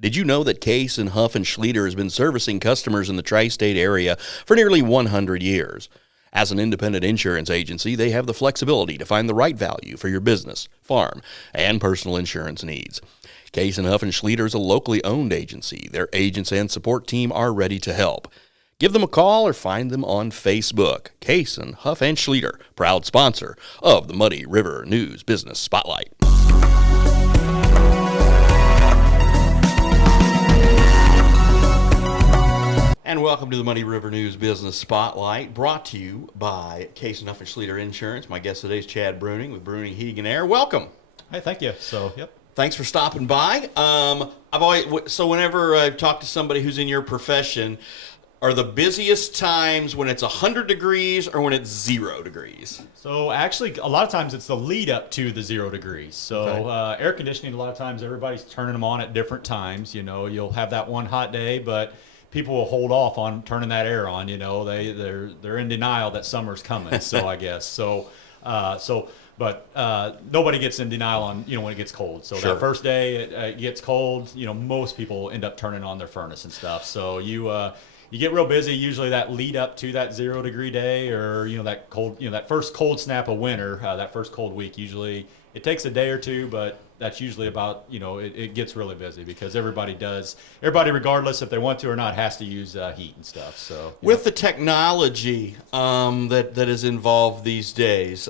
Did you know that Case and Huff and Schlieder has been servicing customers in the tri-state area for nearly 100 years? As an independent insurance agency, they have the flexibility to find the right value for your business, farm, and personal insurance needs. Case and Huff and Schlieder is a locally owned agency. Their agents and support team are ready to help. Give them a call or find them on Facebook. Case and Huff and Schlieder, proud sponsor of the Muddy River News Business Spotlight. And welcome to the Muddy River News Business Spotlight, brought to you by Case and Huff and Schlieder Insurance. My guest today is Chad Bruening with Bruening Heating and Air. Welcome. Hey, thank you. Thanks for stopping by. Whenever I talk to somebody who's in your profession, are the busiest times when it's 100 degrees or when it's 0 degrees? So actually, a lot of times it's the lead up to the 0 degrees. So Okay. Air conditioning, a lot of times everybody's turning them on at different times. You know, you'll have that one hot day, but people will hold off on turning that air on. You know, they're in denial that summer's coming. So I guess but nobody gets in denial on, when it gets cold. So Sure. that first day it gets cold, most people end up turning on their furnace and stuff. So you get real busy usually that lead up to that 0 degree day, or that cold, that first cold snap of winter, that first cold week. Usually it takes a day or two, but that's usually about, it gets really busy because everybody regardless if they want to or not has to use heat and stuff. So With the technology that is involved these days,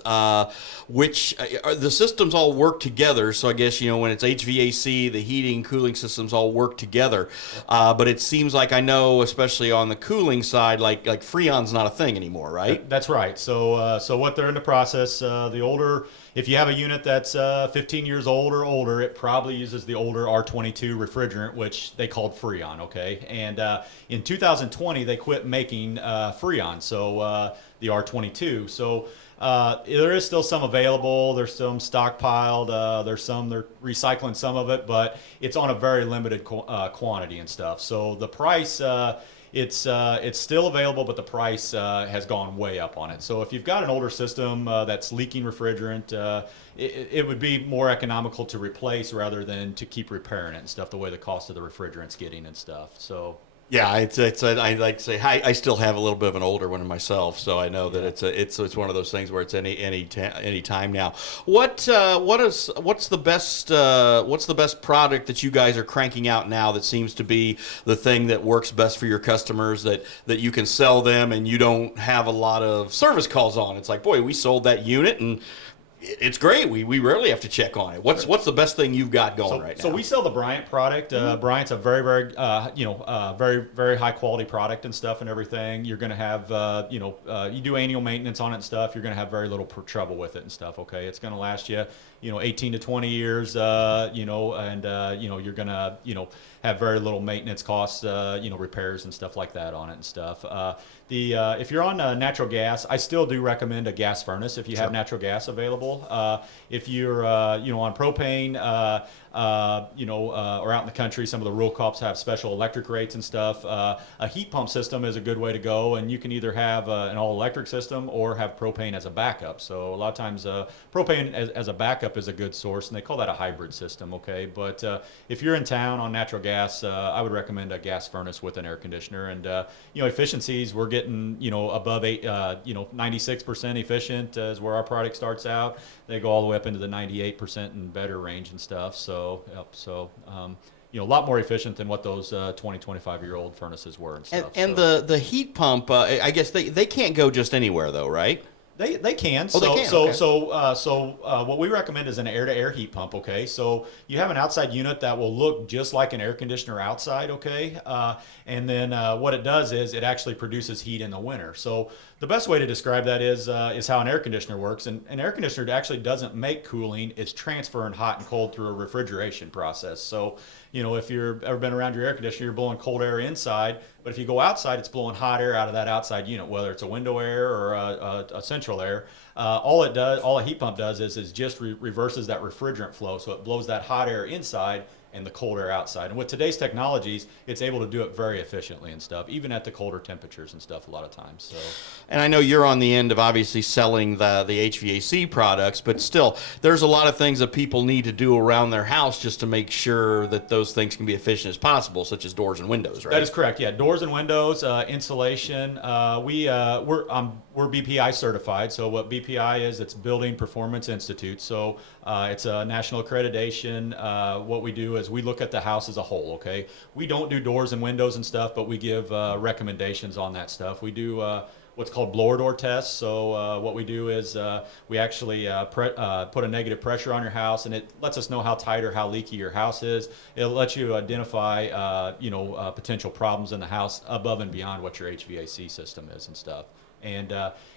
which the systems all work together. So I guess when it's HVAC, the heating, cooling systems all work together. But it seems like I know, especially on the cooling side, like Freon's not a thing anymore, right? That's right. So what they're in the process, if you have a unit that's 15 years old or older, it probably uses the older R22 refrigerant, which they called Freon, okay? And in 2020, they quit making Freon, so the R22. So there is still some available. There's some stockpiled. They're recycling some of it, but it's on a very limited quantity and stuff. So the price, it's still available, but the price has gone way up on it. So if you've got an older system that's leaking refrigerant, it would be more economical to replace rather than to keep repairing it and stuff, the way the cost of the refrigerant's getting and stuff. So Yeah, I like to say I still have a little bit of an older one myself, so I know that it's one of those things where it's any time now. What's the best product that you guys are cranking out now that seems to be the thing that works best for your customers, that you can sell them and you don't have a lot of service calls on? It's like, boy, we sold that unit and it's great. We rarely have to check on it. What's the best thing you've got going right now? So we sell the Bryant product. Bryant's a very, very, very, very high quality product and stuff and everything. You're going to have, you do annual maintenance on it and stuff. You're going to have very little trouble with it and stuff. Okay, it's going to last you, 18 to 20 years. And you're going to, have very little maintenance costs, repairs and stuff like that on it and stuff. If you're on natural gas, I still do recommend a gas furnace if you have natural gas available. If you're, on propane, or out in the country, some of the rural co-ops have special electric rates and stuff. A heat pump system is a good way to go, and you can either have an all-electric system or have propane as a backup. So a lot of times propane as a backup is a good source, and they call that a hybrid system, okay? But if you're in town on natural gas, I would recommend a gas furnace with an air conditioner. And, efficiencies, we're getting, above 96% efficient is where our product starts out. They go all the way up into the 98% and better range and stuff. So, a lot more efficient than what those 20, 25-year-old furnaces were and stuff. And the heat pump, I guess they can't go just anywhere though, right? They can. Oh, they can. Okay. So what we recommend is an air-to-air heat pump. Okay, so you have an outside unit that will look just like an air conditioner outside. Okay, and then what it does is it actually produces heat in the winter. So the best way to describe that is how an air conditioner works. And an air conditioner actually doesn't make cooling; it's transferring hot and cold through a refrigeration process. So if you've ever been around your air conditioner, you're blowing cold air inside, but if you go outside, it's blowing hot air out of that outside unit, whether it's a window air or a central air. All a heat pump does is just reverses that refrigerant flow, so it blows that hot air inside and the cold air outside. And with today's technologies, it's able to do it very efficiently and stuff, even at the colder temperatures and stuff a lot of times. So, And I know you're on the end of obviously selling the HVAC products, but still, there's a lot of things that people need to do around their house just to make sure that those things can be efficient as possible, such as doors and windows, right? that is correct. Yeah, doors and windows, insulation. We're BPI certified. So what BPI is, it's Building Performance Institute. So it's a national accreditation. What we do is we look at the house as a whole. Okay, we don't do doors and windows and stuff, but we give recommendations on that stuff. We do what's called blower door tests. So what we do is we actually put a negative pressure on your house, and it lets us know how tight or how leaky your house is. It'll let you identify potential problems in the house above and beyond what your HVAC system is and stuff. And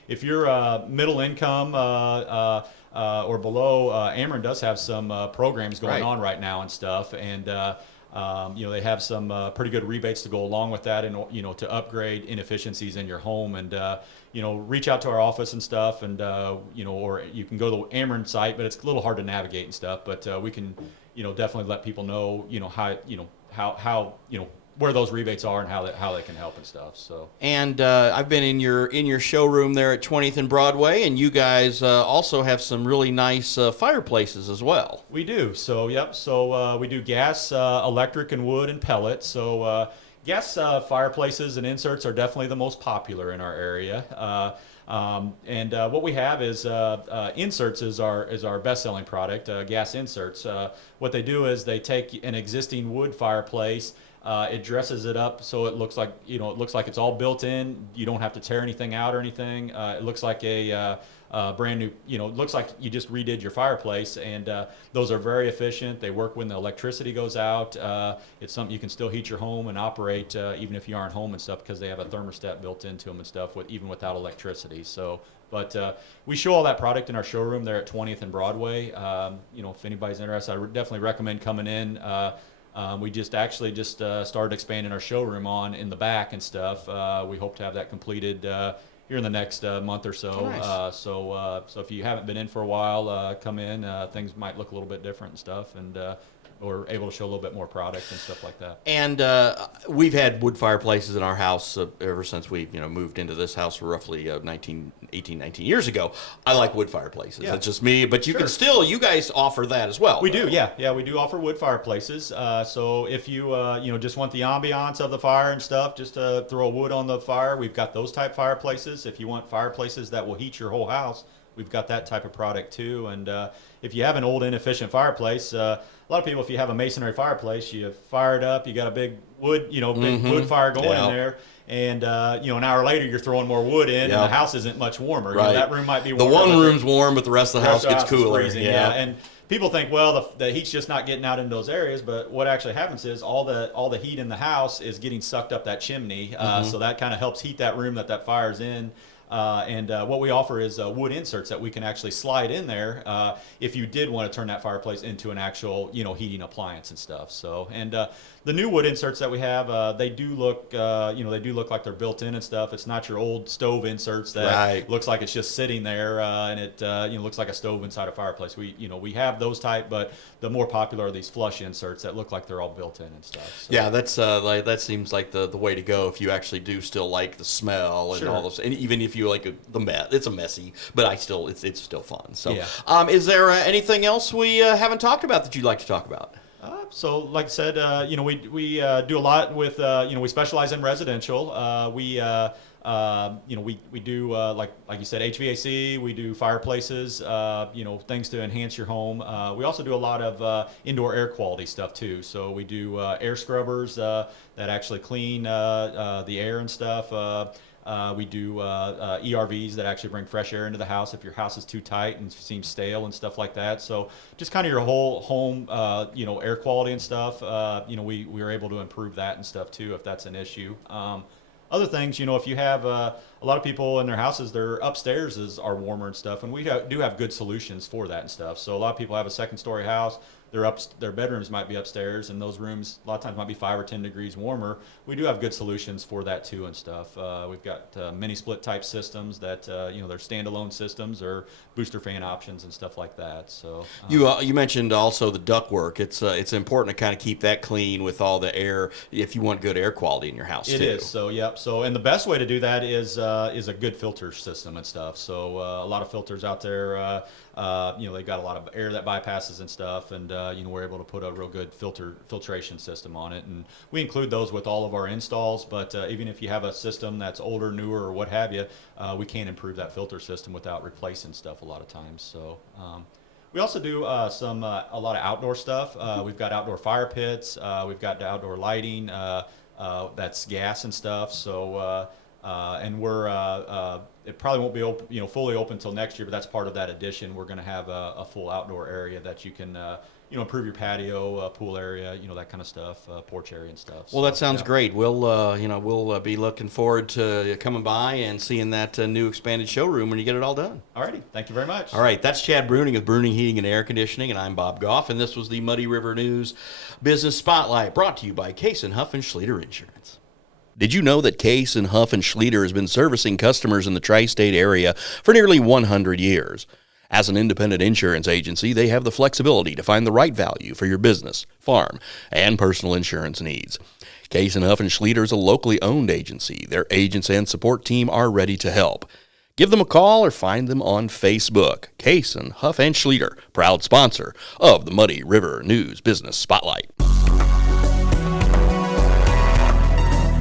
if you're middle income or below, Ameren does have some programs going on right now and stuff, and they have some pretty good rebates to go along with that, and to upgrade inefficiencies in your home, and reach out to our office and stuff, and or you can go to the Ameren site, but it's a little hard to navigate and stuff. But we can definitely let people know how where those rebates are and how they can help and stuff. So, and I've been in your showroom there at 20th and Broadway, and you guys also have some really nice fireplaces as well. We do. So yep. So we do gas, electric, and wood and pellet. So gas fireplaces and inserts are definitely the most popular in our area. And what we have is inserts is our best-selling product. Gas inserts. What they do is they take an existing wood fireplace. It dresses it up so it looks like it's all built in. You don't have to tear anything out or anything. It looks like a brand new. It looks like you just redid your fireplace, and those are very efficient. They work when the electricity goes out. It's something you can still heat your home and operate even if you aren't home and stuff, because they have a thermostat built into them and stuff, even without electricity. So. But we show all that product in our showroom there at 20th and Broadway. If anybody's interested, I would definitely recommend coming in. We just started expanding our showroom in the back and stuff. We hope to have that completed here in the next month or so. Nice. So if you haven't been in for a while, come in. Things might look a little bit different and stuff, and we're able to show a little bit more product and stuff like that. And we've had wood fireplaces in our house ever since we moved into this house roughly 19 years ago. I like wood fireplaces. Yeah. That's just me. But you guys offer that as well. We do, yeah. We do offer wood fireplaces. So if you just want the ambiance of the fire and stuff, just to throw wood on the fire, we've got those type fireplaces. If you want fireplaces that will heat your whole house, we've got that type of product too. And if you have an old inefficient fireplace, a lot of people, if you have a masonry fireplace, you fire it up, you got a big wood, wood fire going in there, and an hour later you're throwing more wood in, and the house isn't much warmer. Right. That room might be the warmer. one room's warm, but the rest of the house gets cooler. Freezing, yeah. And people think, well, the heat's just not getting out into those areas, but what actually happens is all the heat in the house is getting sucked up that chimney, so that kind of helps heat that room that fire's in. And what we offer is wood inserts that we can actually slide in there if you did want to turn that fireplace into an actual, heating appliance and stuff. So, and the new wood inserts that we have, they do look like they're built in and stuff. It's not your old stove inserts that looks like it's just sitting there and it looks like a stove inside a fireplace. We have those type, but the more popular are these flush inserts that look like they're all built in and stuff. So. Yeah, that's that seems like the way to go if you actually do still like the smell and all those, and even if you like the mess, it's a messy, but it's still fun. So, is there anything else we haven't talked about that you'd like to talk about? So, like I said, we do a lot with, we specialize in residential. We do like you said, HVAC. We do fireplaces. Things to enhance your home. We also do a lot of indoor air quality stuff too. So we do air scrubbers that actually clean the air and stuff. We do ERVs that actually bring fresh air into the house if your house is too tight and seems stale and stuff like that. So just kind of your whole home, air quality and stuff. We are able to improve that and stuff too if that's an issue. Other things, if you have a lot of people in their houses, their upstairs are warmer and stuff, and we do have good solutions for that and stuff. So a lot of people have a second-story house. their bedrooms might be upstairs, and those rooms a lot of times might be 5 or 10 degrees warmer. We do have good solutions for that too and stuff. We've got mini split type systems that they're standalone systems or booster fan options and stuff like that. So You mentioned also the ductwork. It's important to kind of keep that clean with all the air if you want good air quality in your house too. It is. So yep. So and the best way to do that is a good filter system and stuff. So a lot of filters out there, they've got a lot of air that bypasses and stuff, and we're able to put a real good filtration system on it, and we include those with all of our installs. But even if you have a system that's older, newer, or what have you, we can improve that filter system without replacing stuff a lot of times. So. We also do a lot of outdoor stuff. We've got outdoor fire pits. We've got outdoor lighting. That's gas and stuff. So and we're it probably won't be open, fully open until next year, but that's part of that addition. We're going to have a full outdoor area that you can improve your patio, pool area, that kind of stuff, porch area and stuff. Well, that sounds great. We'll be looking forward to coming by and seeing that new expanded showroom when you get it all done. Alrighty, thank you very much. All right, that's Chad Bruening of Bruening Heating and Air Conditioning, and I'm Bob Goff, and this was the Muddy River News Business Spotlight, brought to you by Case and Huff and Schleter Insurance. Did you know that Case and Huff and Schleter has been servicing customers in the tri-state area for nearly 100 years? As an independent insurance agency, they have the flexibility to find the right value for your business, farm, and personal insurance needs. Case and Huff and Schleter is a locally owned agency. Their agents and support team are ready to help. Give them a call or find them on Facebook. Case and Huff and Schleter, proud sponsor of the Muddy River News Business Spotlight.